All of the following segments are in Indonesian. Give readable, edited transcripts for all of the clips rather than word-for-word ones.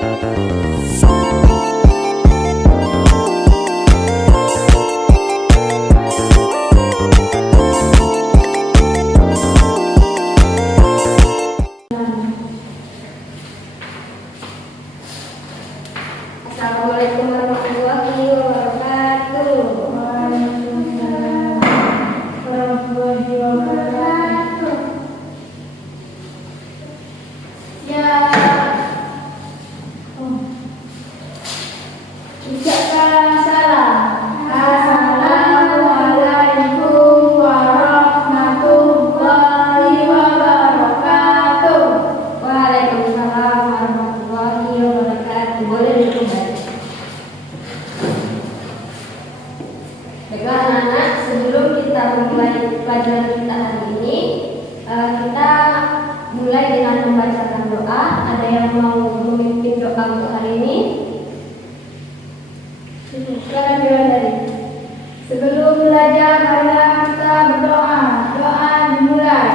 Assalamualaikum warahmatullahi wabarakatuh. Waalaikumsalam warahmatullahi wabarakatuh. Ya, ucapkan salam. Assalamualaikum warahmatullahi wabarakatuh. Waalaikumsalam warahmatullahi wabarakatuh. Boleh duduk. Baiklah anak-anak, sebelum kita mulai pelajaran kita hari ini, kita mulai dengan membacakan doa. Ada yang mau memimpin doa untuk hari ini? Silakan dari. Sebelum belajar, marilah kita berdoa. Doa dimulai.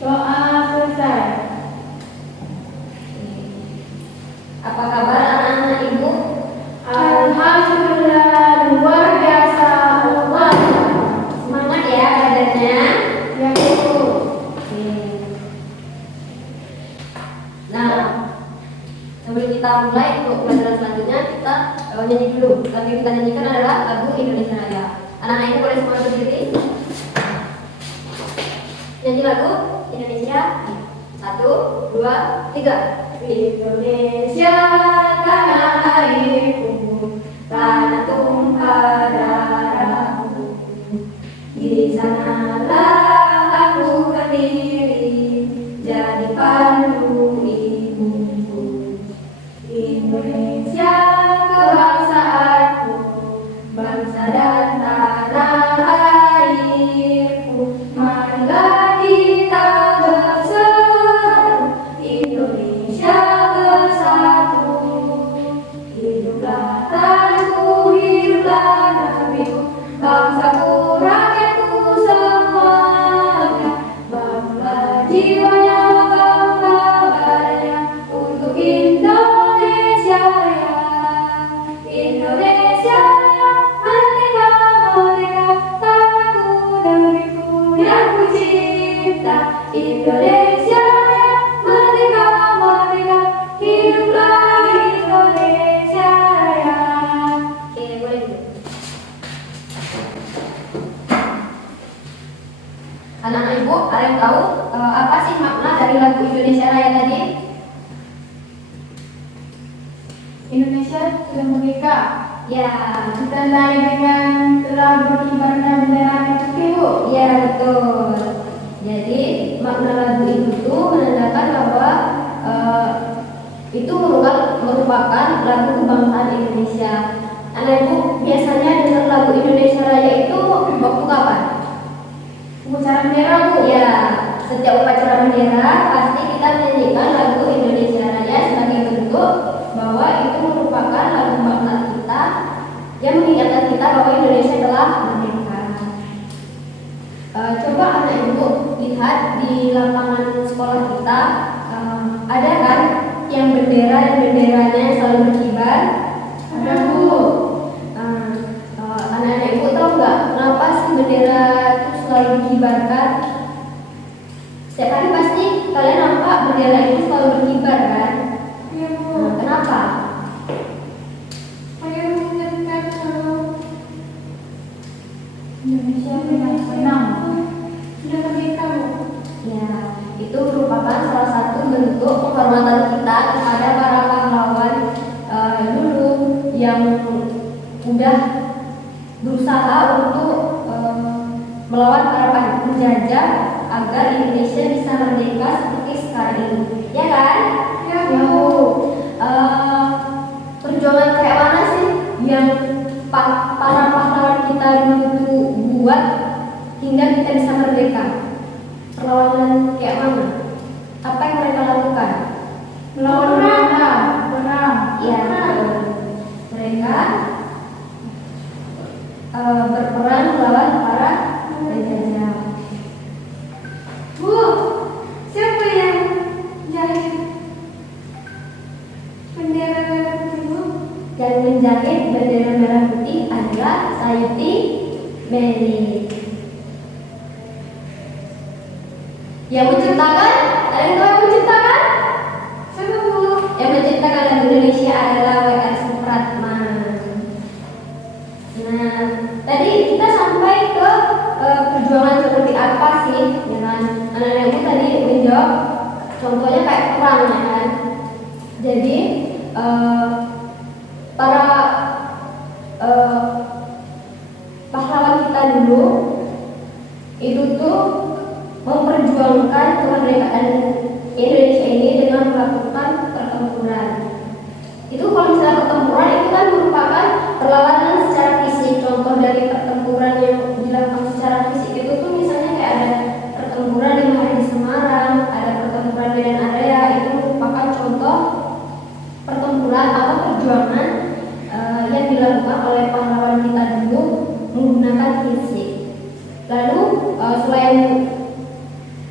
Doa selesai. Apa kabar anak-anak ibu? Alhamdulillah, luar biasa. Allah. Semangat ya belajarnya. Ya, Ibu. Oke. Nah, sebelum kita mulai untuk pelajaran selanjutnya, kita nyanyi dulu. Lagu yang kita nyanyikan adalah lagu Indonesia Raya. Anak-anak ini boleh semua berdiri. Nyanyi lagu Indonesia. 1, 2, 3. Indonesia tanah airku, tanah tumpah darahku. Di sanalah aku berdiri, jadi pandu ibuku. Indonesia kebangsaanku, bangsa dan tanah airku. Marilah kita bersatu, Indonesia bersatu. Hiduplah tanahku, hiduplah negeriku, bangsaku, rakyatku semuanya. Bangunlah jiwanya, bangunlah badannya untuk Indonesia Raya. Indonesia Raya, merdeka, merdeka, tanahku, negeriku yang ku cinta. Indonesia Raya, merdeka, merdeka, hiduplah Indonesia Raya. Oke, boleh dulu. Anak-anak ibu, ada yang tahu apa sih makna dari lagu Indonesia Raya tadi? Indonesia sudah merdeka. Ya, Ditandai dengan telah berkibarnya bendera merah putih, Bu. iya betul. Jadi makna lagu itu menandakan bahwa itu merupakan lagu kebangsaan Indonesia. Anak ibu biasanya dengar lagu Indonesia Raya itu waktu kapan? Upacara bendera, Bu. Ya, setiap upacara bendera pasti kita menyanyikan lagu Indonesia Raya sebagai bentuk bahwa itu merupakan lagu bangsa kita yang mengingatkan kita bahwa Indonesia telah merdeka. Coba anak ibu lihat di lapangan sekolah kita, ada kan yang bendera dan benderanya selalu berkibar? Ada, Bu. Anak-anak ibu tahu nggak kenapa sih bendera itu selalu dikibarkan? Setiap hari pasti kalian nampak bendera itu selalu berkibar kan? Iya, Bu. Kenapa? Ayo mengingatkan kalau Indonesia menang. Sudah merdeka, Bu. Ya, itu merupakan salah satu bentuk penghormatan kita kepada para pahlawan dulu yang udah berusaha untuk melawan para penjajah agar Indonesia bisa merdeka seperti sekarang ini. Ya kan? Ya, Bu. Perjuangan kayak mana sih yang para pahlawan kita dulu buat hingga kita bisa merdeka? Perlawanan kayak mana? Apa yang mereka lakukan? Melawan Belanda. Perang. Ya, mereka berperang melawan para penjajah. Bu, siapa yang Tahiti Mary. Yang menciptakan, ada yang tahu yang menciptakan? Siapa Bu? Yang menciptakan lagu Indonesia adalah W.R. Supratman. Nah, tadi kita sampai ke perjuangan seperti apa sih? Ya kan? Anak-anak ibu tadi menjawab contohnya kayak perang, ya kan? Jadi para pahlawan kita dulu itu tuh memperjuangkan kemerdekaan Indonesia ini dengan melakukan pertempuran. Itu kalau misalnya pertempuran itu kan merupakan perlawanan secara fisik. Contoh dari pertempuran yang dilakukan secara fisik itu tuh misalnya kayak ada pertempuran 5 hari di Semarang, ada pertempuran Medan Area. Itu merupakan contoh pertempuran atau perjuangan yang dilakukan oleh pahlawan kita dulu menggunakan fisik. Lalu selain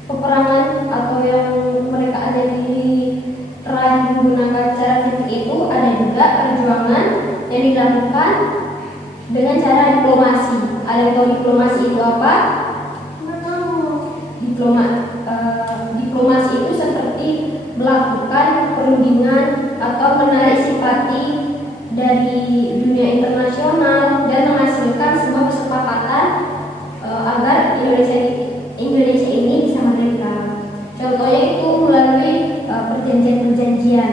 peperangan atau yang mereka ada di terakhir menggunakan cara fisik itu, ada juga perjuangan yang dilakukan dengan cara diplomasi. Ada yang tahu diplomasi itu apa? Diplomasi itu seperti melakukan perundingan atau menarik simpati dari dunia internasional dan menghasilkan sebuah kesepakatan agar Indonesia ini bisa merdeka. Contohnya itu melalui perjanjian-perjanjian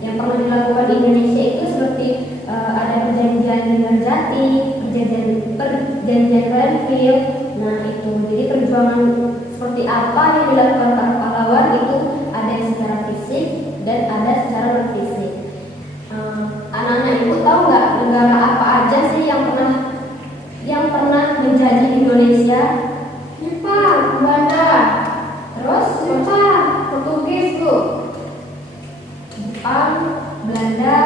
yang pernah dilakukan di Indonesia itu seperti ada perjanjian Dinarjati, perjanjian Renville. Nah itu, jadi perjuangan seperti apa yang dilakukan para pahlawan itu ada yang secara fisik dan ada secara non-fisik. Anak-anak ibu tahu nggak negara apa aja sih yang pernah menjajah Indonesia? Jepang, Belanda, Terus Jepang, Portugis Bu. Jepang, Belanda,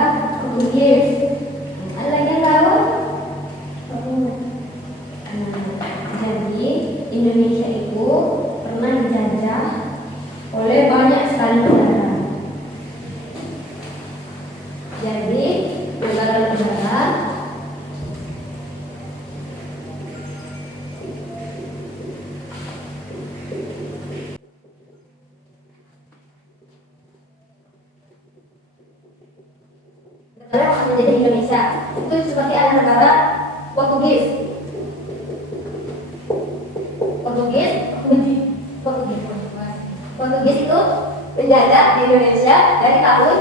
Portugis. Ada lagi yang tahu? Jadi Indonesia itu pernah dijajah oleh banyak sekali negara. Jadi negara-negara yang menjadi Indonesia itu seperti ada negara Portugis itu menjajah di Indonesia dari tahun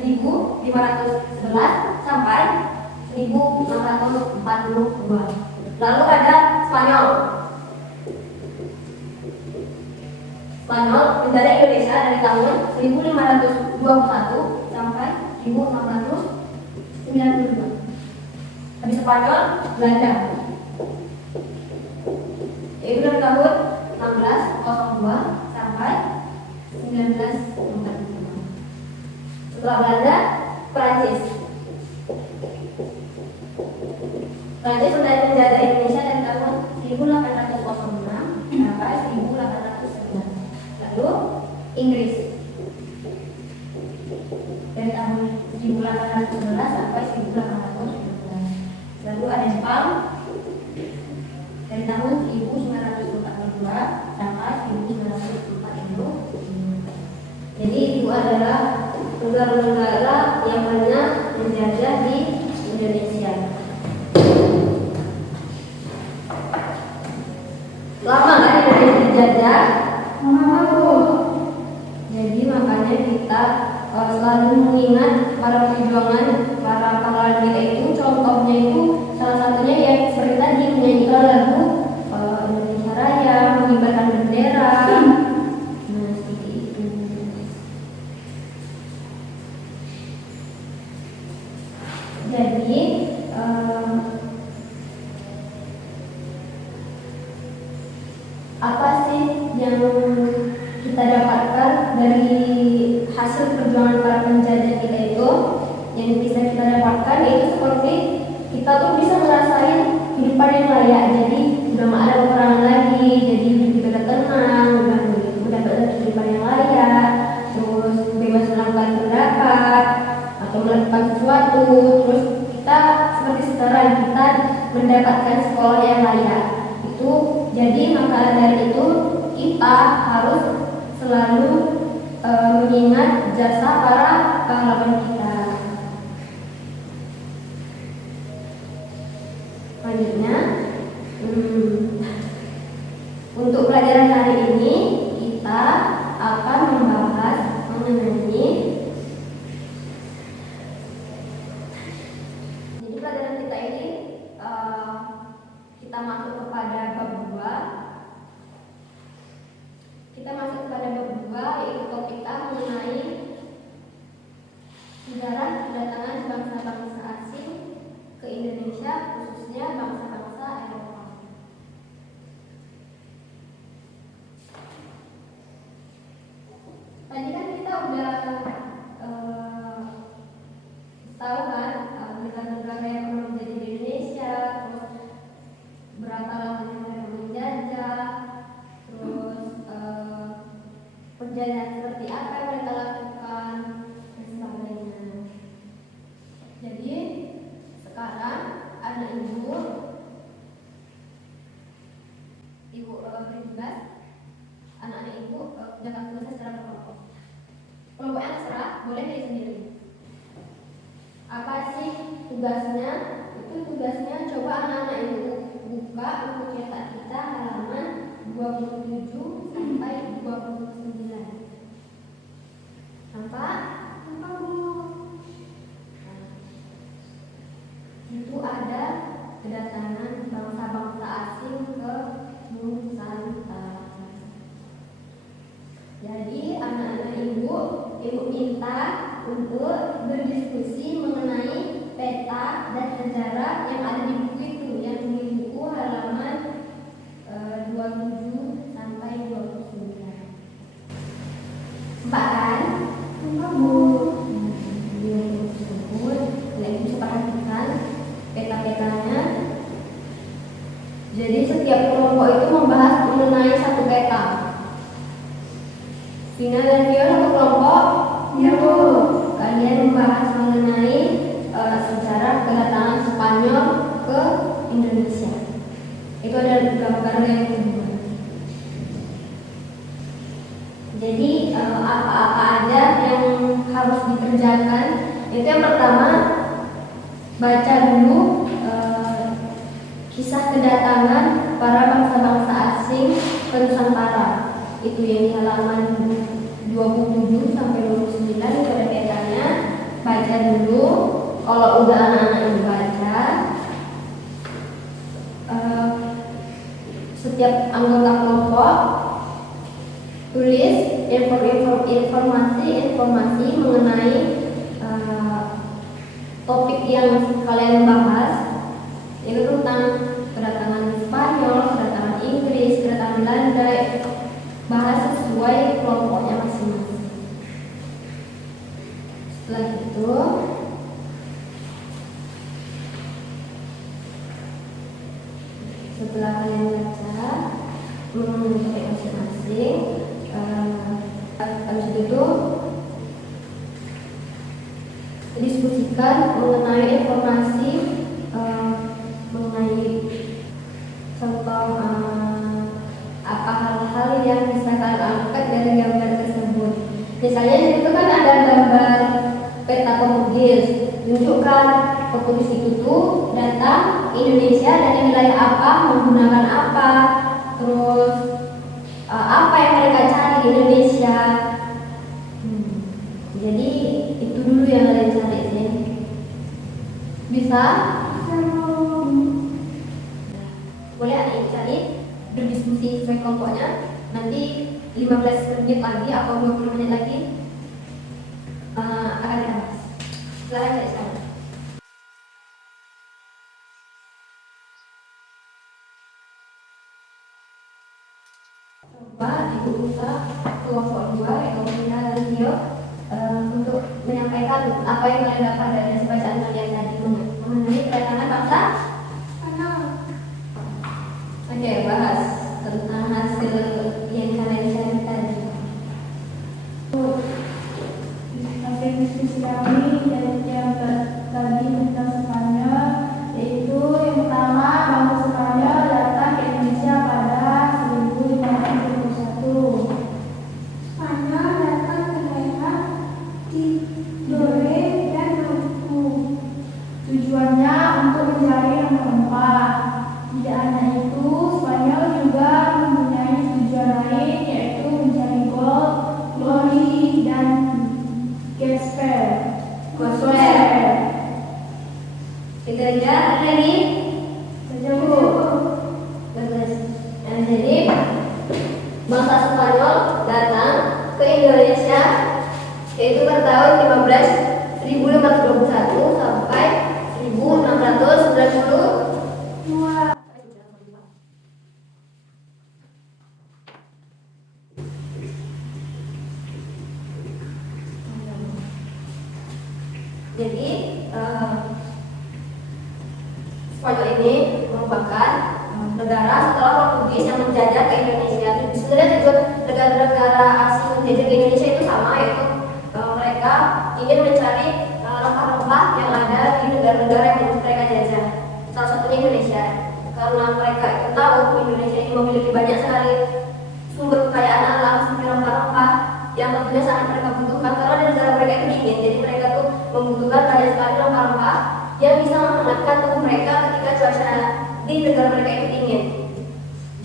1511 sampai 1642. Lalu ada Spanyol menjajah Indonesia dari tahun 1521 sampai 1692. Habis Spanyol, Belanda. Itu dari tahun 1602 sampai 1945. Setelah Belanda, Prancis sudah menjajah Indonesia dari tahun 1806 sampai 1809. Lalu Inggris dari tahun 1811 sampai 1812. Lalu ada Jepang dari tahun 1942 sampai 1945. Jadi itu adalah negara-negara yang pernah menjajah di Indonesia. Lama kan Indonesia dijajah? Lama Bu. Jadi makanya kita selalu mengingat para perjuangan para pahlawan kita itu. Contohnya itu salah satunya yang seperti tadi menyanyikan lagu Indonesia Raya, mengibarkan bendera. Nah seperti itu. Jadi apa sih yang kita dapatkan dari hasil perjuangan para penjajah kita itu? Yang bisa kita dapatkan itu seperti kita tuh bisa ngerasain kehidupan yang layak. Jadi udah gak ada peperangan lagi, jadi kita udah tenang, udah ada kehidupan yang layak, terus bebas melakukan pendapat atau melakukan sesuatu. Terus kita seperti sekarang kita mendapat harus selalu mengingat jasa para pahlawan kita. Selanjutnya, untuk pelajaran hari ini kita akan membahas mengenai, jadi pelajaran kita ini kita masuk kepada bab 2. Kita masuk kepada bab 2, yaitu topik kita mengenai sejarah kedatangan bangsa-bangsa asing ke Indonesia, khususnya bangsa-bangsa Eropa. Tadi kan kita udah tahu kan negara-negara yang pernah menjadi di Indonesia, terus berapa lama mereka menjajah, terus perjalanan seperti apa yang mereka lakukan dan sebagainya. Jadi sekarang anak ibu bertugas, anak-anak ibu dapat tugasnya secara berkelompok. Kelompok yang terserah boleh dari sendiri. Apa sih tugasnya? Itu tugasnya coba anak-anak ibu buka buku cetak kita halaman 27 sampai 29. Nampak? Nampak Bu? Itu ada kedatangan bangsa-bangsa asing ke Nusantara. Jadi anak-anak ibu minta untuk berdiskusi mengenai peta dan sejarah yang ada di buku itu, yang di buku halaman 27 sampai 29. Empat kan? Empat Bu. Di buku tersebut, kalian bisa perhatikan peta-petanya. Jadi setiap kelompok itu membahas mengenai satu peta. Vina dan Vio satu kelompok. Ya Bu. Kalian membahas mengenai sejarah kedatangan Spanyol ke Indonesia. Itu ada gambar yang kedua. Jadi apa-apa aja yang harus dikerjakan. Itu yang pertama, baca dulu kisah kedatangan para bangsa-bangsa asing ke Nusantara. Itu yang di halaman 27 sampai 29 itu ada petanya. Baca dulu. Kalau udah anak-anak baca, setiap anggota kelompok tulis informasi mengenai topik yang kalian bahas. Itu tentang kedatangan Spanyol, kedatangan Inggris, kedatangan Belanda. Bahas sesuai kelompoknya masing-masing. Setelah itu setelah kalian baca topik masing-masing, habis itu diskusikan mengenai informasi mengenai contoh apa hal-hal yang bisa kalian angkat dari gambar tersebut. Misalnya itu kan ada gambar peta Portugis, tunjukkan Portugis itu tuh datang Indonesia dari wilayah apa, menggunakan apa, terus apa yang mereka cari di Indonesia. Jadi itu dulu yang kalian cari sih. Bisa? Boleh ada yang cari, berdiskusi sesuai kelompoknya. Nanti 15 menit lagi atau 20 menit lagi akan kita bahas. Silahkan dari sekarang. Coba ibu bisa kelompok 2 yaitu Vina dan Tio untuk menyampaikan apa yang kalian dapat dari bacaan kalian tadi mengenai kedatangan bangsa. Oke, bahas tentang hasil yang kalian cari tadi. Hasil diskusi kami yang tadi tentang Spanyol, yaitu yang pertama, bangsa Spanyol datang ke Indonesia pada 1571. diri. Sejauh. Bagus. Nah, jadi bangsa Spanyol datang ke Indonesia yaitu pada tahun 1521 sampai 1692. Jadi Spanyol ini merupakan negara setelah Portugis yang menjajah ke Indonesia. Sebenarnya tujuan negara-negara asing menjajah ke Indonesia itu sama, yaitu mereka ingin mencari rempah-rempah yang ada di negara-negara yang mereka jajah. Salah satunya Indonesia, karena mereka itu tahu Indonesia ini memiliki banyak sekali sumber kekayaan alam seperti rempah-rempah yang tentunya sangat mereka butuhkan karena di negara mereka itu dingin. Jadi mereka tuh membutuhkan banyak sekali rempah-rempah yang bisa menghangatkan tubuh mereka ketika cuaca di negara mereka itu dingin.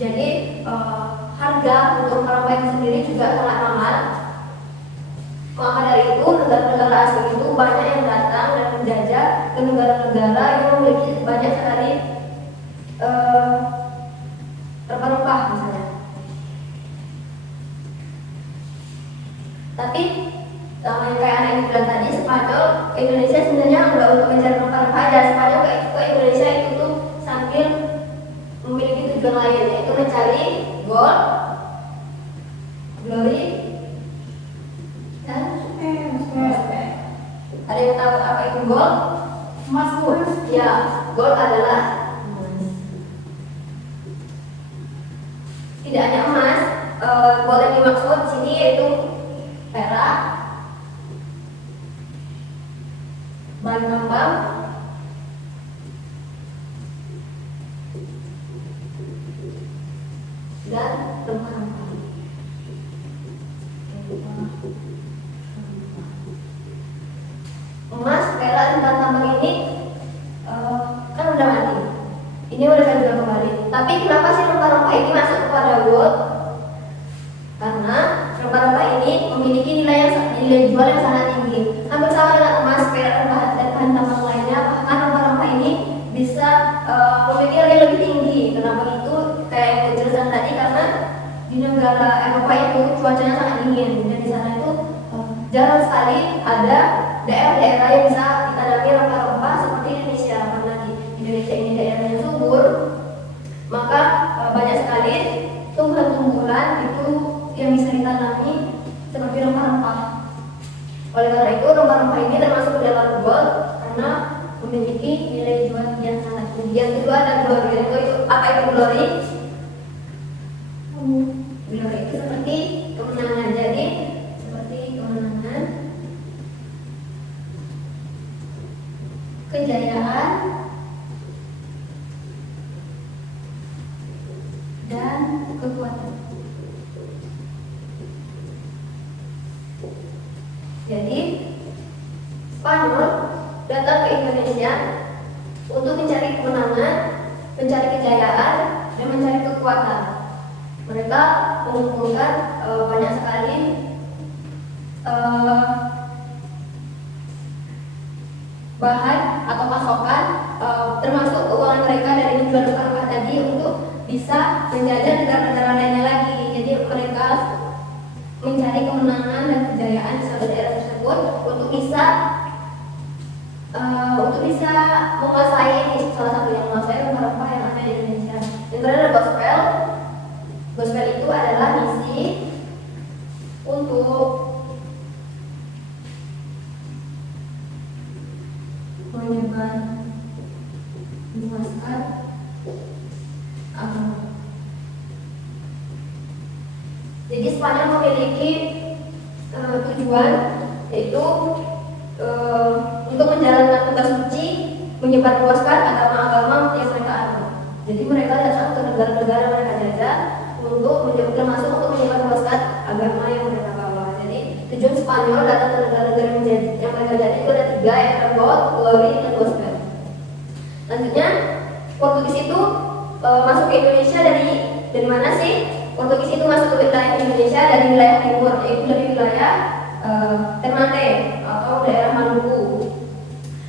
Jadi harga untuk rempah-rempah itu sendiri juga sangat mahal. Maka dari itu negara-negara asing itu banyak yang datang dan menjajah ke negara-negara yang memiliki banyak sekali rempah-rempah misalnya. Tapi sama yang kayak anak yang bilang tadi, Spanyol ke Indonesia sebenarnya nggak untuk mencari rempah-rempah aja. Spanyol ke Indonesia itu tuh sambil memiliki tujuan lain, yaitu mencari gold, glory, dan ada yang tahu apa itu gold? Emas, Bu. Ya, gold adalah emas. Tidak hanya emas, gold yang dimaksud di sini yaitu perak, bahan tambang, dan rempah-rempah. Emas, perak, dan bahan tambang ini kan udah mati. Ini udah dijual kembali. Tapi kenapa sih rempah-rempah ini masuk kepada gold? Karena rempah-rempah ini memiliki nilai jual yang sangat tinggi. Hampir sama dengan emas, perak, dan bahan tambang lainnya. Bahkan rempah-rempah ini bisa memiliki harga yang lebih tinggi. Kenapa itu? Kayak yang dijelaskan tadi, karena di negara Eropa itu cuacanya sangat dingin dan di sana itu jarang sekali ada daerah-daerah yang bisa ditanami rempah-rempah seperti Indonesia. Karena di Indonesia ini daerahnya subur, maka banyak sekali tumbuhan-tumbuhan itu yang bisa ditanami seperti rempah-rempah. Oleh karena itu rempah-rempah ini termasuk ke dalam gold karena memiliki nilai jual yang sangat tinggi. Yang kedua ada glory. Itu apa itu glory? Glory itu seperti kemenangan. Jadi seperti kemenangan, kejayaan, dan kekuatan. Jadi Spanyol datang ke Indonesia untuk mencari kemenangan, mencari kejayaan, dan mencari kekuatan. Mereka mengumpulkan banyak sekali bahan atau pasokan, termasuk keuangan mereka dari jual rempah tadi untuk bisa menjajah negara-negara lainnya lagi. Jadi mereka mencari kemenangan dan kejayaan di suatu daerah tersebut untuk bisa menguasai salah satu yang menguasai rempah-rempah yang ada di Indonesia. Yang terakhir ada gospel. Gospel itu adalah misi untuk menyebar luaskan agama. Jadi Spanyol memiliki tujuan yaitu untuk menjalankan tugas suci, menyebarluaskan agama-agama yang mereka anut. Jadi mereka datang ke negara-negara mereka jajah untuk termasuk untuk menyebarluaskan agama yang mereka bawa. Jadi tujuan Spanyol datang ke negara-negara yang mereka jajah itu ada 3, yaitu gold, glory, dan gospel. Selanjutnya Portugis itu masuk ke Indonesia dari mana sih? Portugis itu masuk ke wilayah Indonesia dari wilayah timur, yaitu dari wilayah Ternate atau daerah Maluku,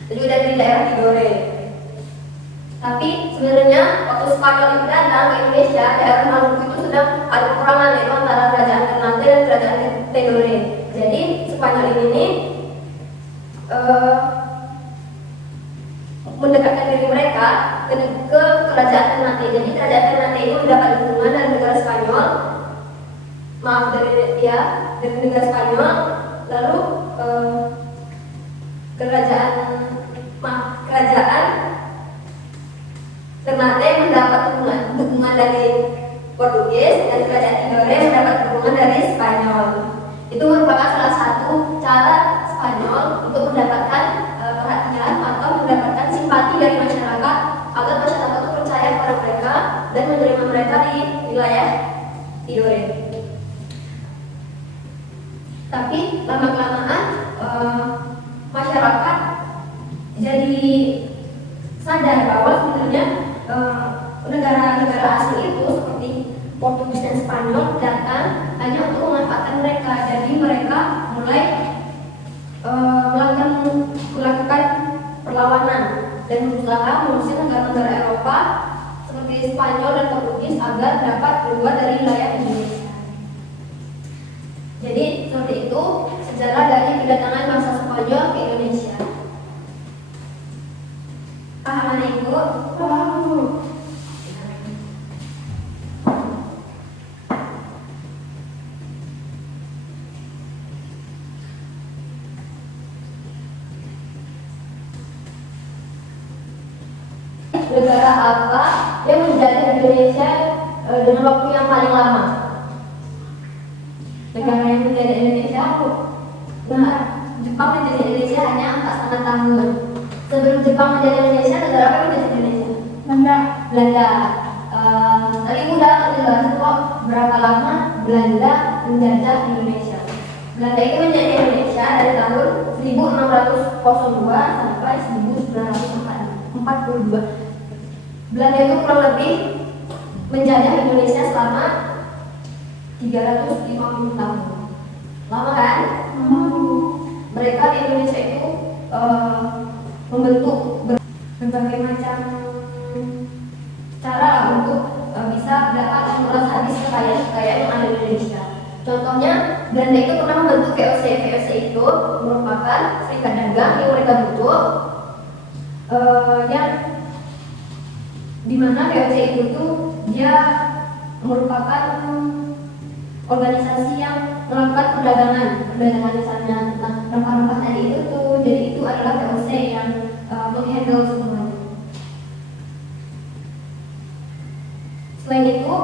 dan juga dari daerah Tidore. Spanyol itu datang ke Indonesia, daerah Maluku itu sedang ada peperangan yaitu antara kerajaan Ternate dan kerajaan Tidore. Jadi Spanyol ini nih mendekatkan diri mereka ke kerajaan Ternate. Jadi kerajaan Ternate ini mendapat dukungan dari negara Spanyol, dari negara Spanyol. Lalu kerajaan Ternate mendapat dukungan dari Portugis, dan kerajaan Tidore mendapat dukungan dari Spanyol. Itu merupakan salah satu cara Spanyol untuk mendapatkan perhatian atau mendapatkan simpati dari masyarakat agar masyarakat itu percaya kepada mereka dan menerima mereka di wilayah Tidore. Tapi lama-kelamaan masyarakat jadi sadar bahwa sebenarnya negara-negara asing itu seperti Portugis dan Spanyol datang hanya untuk memanfaatkan mereka. Jadi mereka mulai melakukan perlawanan dan berusaha mengusir negara-negara Eropa seperti Spanyol dan Portugis agar dapat keluar dari wilayah Indonesia. Jadi seperti itu sejarah dari kedatangan bangsa Spanyol ke Indonesia. Paham Ibu? Paham. Negara apa yang menjajah Indonesia dengan waktu yang paling lama? Negara yang menjajah Indonesia, Jepang menjajah Indonesia hanya 4,5 tahun. Sebelum Jepang menjajah Indonesia, negara apa yang menjajah Indonesia? Belanda. Tadi udah dibahas kok berapa lama Belanda menjajah Indonesia. Belanda itu menjajah Indonesia dari tahun 1602 sampai 1942. Belanda itu kurang lebih menjajah Indonesia selama 350 tahun. Lama kan? Mereka di Indonesia itu membentuk berbagai macam cara untuk bisa dapat menguras habis kekayaan yang ada di Indonesia. Contohnya, Belanda itu pernah membentuk VOC. VOC itu merupakan serikat dagang yang mereka bentuk, yang dimana VOC itu dia merupakan organisasi yang melakukan perdagangan misalnya tentang rempah-rempah tadi itu tuh. Jadi itu adalah VOC yang menghandle semuanya. Selain itu,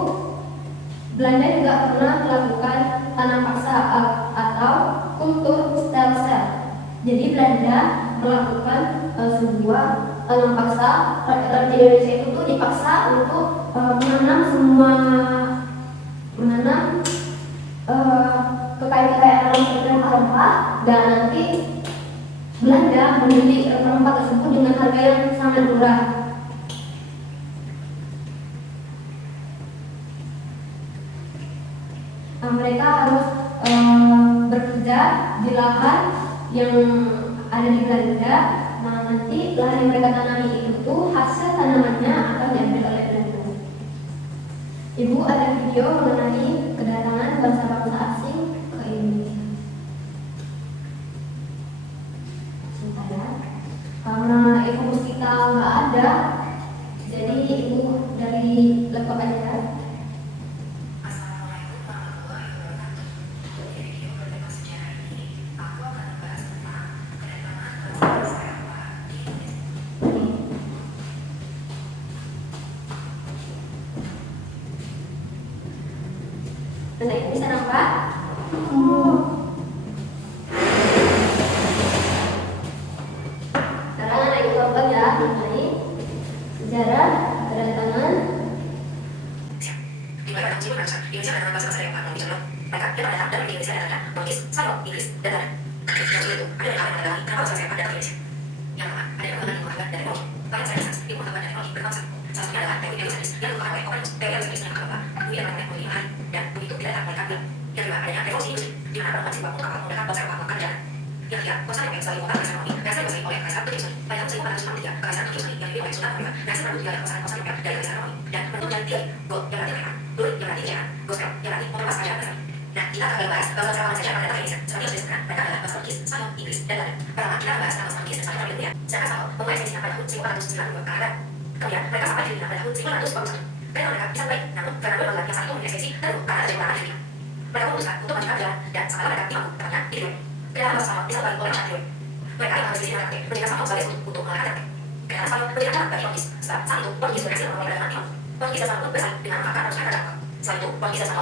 Belanda juga pernah melakukan tanam paksa atau kultur stem cell. Jadi Belanda melakukan sebuah tanam paksa. Rakyat di Indonesia itu tuh dipaksa untuk menanam kekayaan alam seperti rempah-rempah, dan nanti Belanda membeli rempah-rempah tersebut dengan harga yang sangat murah. Mereka harus bekerja di lahan yang ada di Belanda. Nanti lahan yang mereka tanami itu tuh hasil tanamannya akan diambil oleh Belanda. Ibu, ada video mengenai kedatangan bangsa-bangsa asing ke Indonesia. Sebentar ya. Karena ibu kita nggak ada, jadi ibu dari laptop aja. Anak bisa nampak? Sekarang anak ibu tonton ya mengenai sejarah kedatangan. Di mana dalam ciri bangsa Indonesia adalah bangsa-bangsa yang paling dicontoh. Mereka yang pada datang dari Indonesia adalah Portugis, Spanyol, Inggris, dan Belanda. Dari itu ada yang akan mengenai kenapa bangsa saya datang ke Indonesia. Yang pertama, ada yang mengenai pengetahuan dan teknologi. Bahkan saya rasa ilmu pengetahuan dan teknologi berbangsa. Salah satunya adalah teknik Elizabeth yang dilakukan oleh Copernicus. Teori Elizabeth yang apa? Bumi adalah teknologi yang hari, dan bumi itu tidak dapat mereka. Yang kedua, adanya revolusi industri, di mana perkembangan sebuah kapal menggunakan bangsa Eropa melakukan jalan. Yang ketiga, kuasa yang sebagai kota Kaisar Romawi, Kaisar dikuasai oleh Kaisar Turki. Pada tahun 1493, Kekaisaran Turki yang dipimpin oleh Sultan Hamengkubuwono, Kaisar Prabu III yang kekuasaan Konstantinopel dari Kaisar Romawi, dan tiga, go yang berarti mereka, dulu yang berarti jangan, gospel yang berarti memperluas ajaran Nasrani. Nah, kita akan membahas bangsa mana saja pada datang Indonesia. Seperti yang sudah disebutkan, mereka adalah bangsa Portugis, Spanyol, Inggris, dan lain-lain. Pertama, kita akan bahas tentang bangsa Portugis dan Spanyol dunia. Sedangkan Spanyol memulai ekspansinya pada tahun 1492 ke Arab. Kemudian, mereka sampai di dunia pada tahun 1521. Karena mereka bisa baik, namun Fernando adalah yang saat itu mengekspresi terlalu karena ada jumlah di mereka memutuskan untuk melanjutkan jalan dan sampai mereka dimampu tepatnya di Rio. Kedatangan bangsa Spanyol bisa bagi oleh masyarakat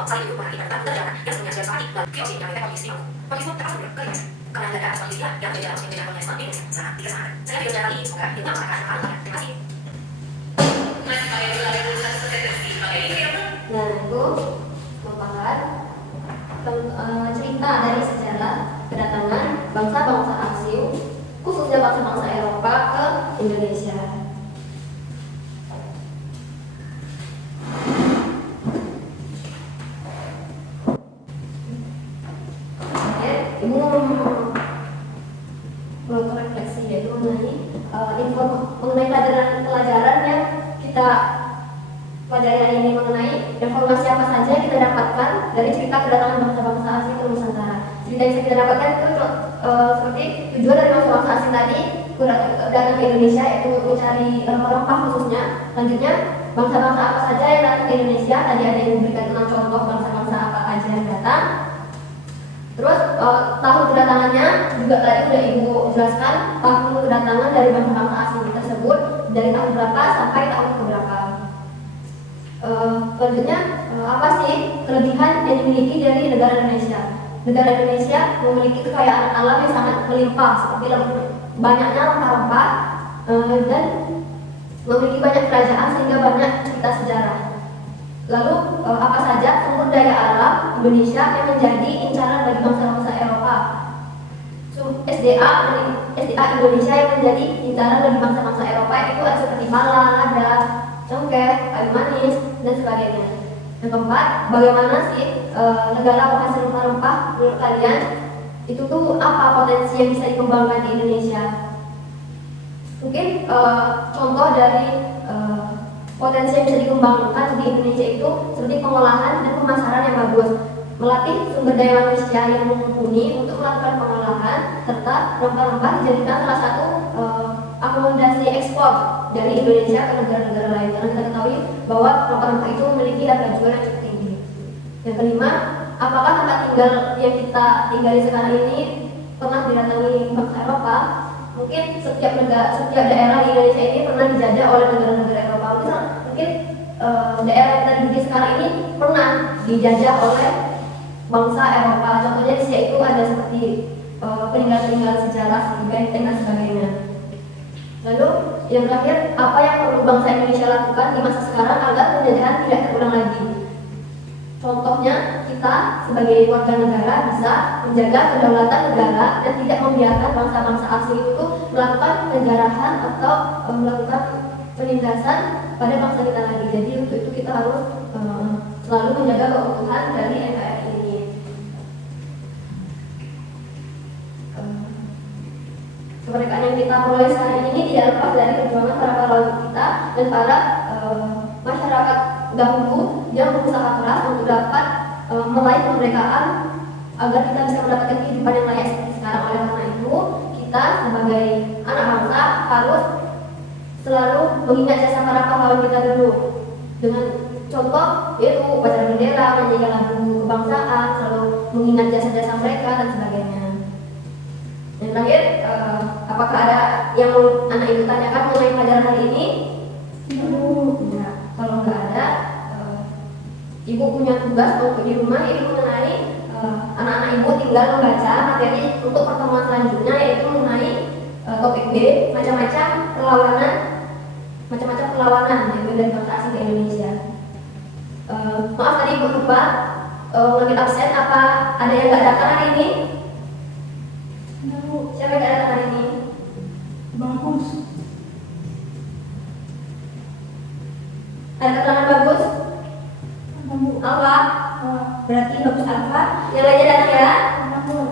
Rio. Mereka yang harus disediakan KTP, menjadikan Spanyol sebagai untuk mengalahkan KTP. Kedatangan Spanyol menjadi ancaman bagi Portugis. Sebab saat itu Portugis berhasil memulai perdagangan timur. Portugis dan Spanyol bersaing dengan memanfaatkan arus perdagangan. Setelah itu, Portugis dan Spanyol saling duduk menghadapi tentang perdagangan yang sebelumnya sudah sepakati melalui VOC yang mereka Portugis dimampu. Portugis pun terpaksa mundur ke Indonesia. Karena negara Portugis yang menjadi langsung menjadi kolonialisme di Indonesia selama 3 tahun. Saya video channel ini semoga ilmu yang masyarakat akan terima kasih. Nah, itu merupakan cerita dari sejarah kedatangan bangsa-bangsa asing, khususnya bangsa-bangsa Eropa ke Indonesia. Oke, Ibu berrefleksi yaitu mengenai pelajaran yang kita pelajari hari ini, mengenai informasi apa saja yang kita dapatkan dari cerita kedatangan bangsa-bangsa asing ke Nusantara. Cerita yang kita dapatkan itu seperti tujuan dari bangsa-bangsa asing tadi datang ke Indonesia yaitu mencari rempah khususnya. Selanjutnya bangsa-bangsa apa saja yang datang ke Indonesia, tadi ada yang memberikan 6 contoh bangsa-bangsa apa aja yang datang. Terus tahun kedatangannya juga tadi sudah Ibu jelaskan, tahun kedatangan dari bangsa-bangsa asing tersebut dari tahun berapa sampai tahun keberapa. Selanjutnya apa sih kelebihan yang dimiliki dari negara Indonesia? Negara Indonesia memiliki kekayaan alam yang sangat melimpah, seperti banyaknya rempah-rempah dan memiliki banyak kerajaan sehingga banyak cerita sejarah. Lalu apa saja sumber daya alam Indonesia yang menjadi incaran bagi bangsa-bangsa Eropa? SDA Indonesia yang menjadi incaran bagi bangsa-bangsa Eropa itu ada seperti pala, ada cengkeh, kayu manis, dan sebagainya. Yang keempat, bagaimana sih negara penghasil rempah-rempah menurut kalian? Itu tuh apa potensi yang bisa dikembangkan di Indonesia? Mungkin contoh dari potensi yang bisa dikembangkan di Indonesia itu seperti pengolahan dan pemasaran yang bagus, melatih sumber daya manusia yang mumpuni untuk melakukan pengolahan, serta rempah-rempah dijadikan salah satu akomodasi ekspor dari Indonesia ke negara-negara lain. Karena kita ketahui bahwa rempah-rempah itu memiliki harga jual yang cukup tinggi. Yang kelima, apakah tempat tinggal yang kita tinggali sekarang ini pernah didatangi bangsa Eropa? Mungkin setiap daerah di Indonesia ini pernah dijajah oleh negara-negara Eropa. Mungkin daerah yang kita duduki sekarang ini pernah dijajah oleh bangsa Eropa. Contohnya di sini itu ada seperti peninggalan-peninggalan sejarah, benteng dan sebagainya. Lalu yang terakhir, apa yang perlu bangsa Indonesia lakukan di masa sekarang agar penjajahan tidak terulang lagi? Contohnya, kita sebagai warga negara bisa menjaga kedaulatan negara dan tidak membiarkan bangsa-bangsa asing itu melakukan penjarahan atau melakukan penindasan pada bangsa kita lagi. Jadi untuk itu kita harus selalu menjaga keutuhan dari NKRI ini. Kemerdekaan yang kita peroleh sekarang ini tidak lepas dari perjuangan para pahlawan kita dan para masyarakat dahulu yang berusaha keras untuk dapat meraih kemerdekaan agar kita bisa mendapatkan kehidupan yang layak seperti sekarang. Oleh karena itu, kita sebagai anak bangsa harus selalu mengingat jasa para pahlawan kita dulu. Dengan contoh yaitu upacara bendera, menyanyikan lagu kebangsaan, selalu mengingat jasa-jasa mereka dan sebagainya. Yang terakhir, apakah ada yang anak ibu tanyakan mengenai pelajaran hari ini? Ya, kalau nggak ada, ibu punya tugas untuk di rumah, ibu mengenai anak-anak ibu tinggal membaca materi untuk pertemuan selanjutnya, yaitu mengenai topik B, macam-macam perlawanan yaitu dari bangsa asing ke Indonesia. Maaf tadi ibu lupa mengambil absen. Apa ada yang nggak datang hari ini? Siapa yang nggak datang hari ini? Bagus. Ada keterangan bagus? Apa? Berarti bagus apa? Yang lainnya datang ya?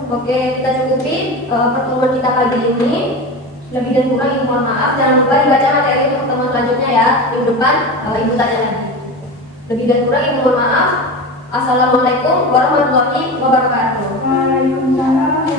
Oke, kita cukupi pertemuan kita pagi ini. Lebih dan kurang ibu mohon maaf. Jangan lupa dibaca materi untuk pertemuan selanjutnya ya. Minggu depan ibu tanya lagi. Lebih dan kurang ibu mohon maaf. Assalamualaikum warahmatullahi wabarakatuh. Waalaikumsalam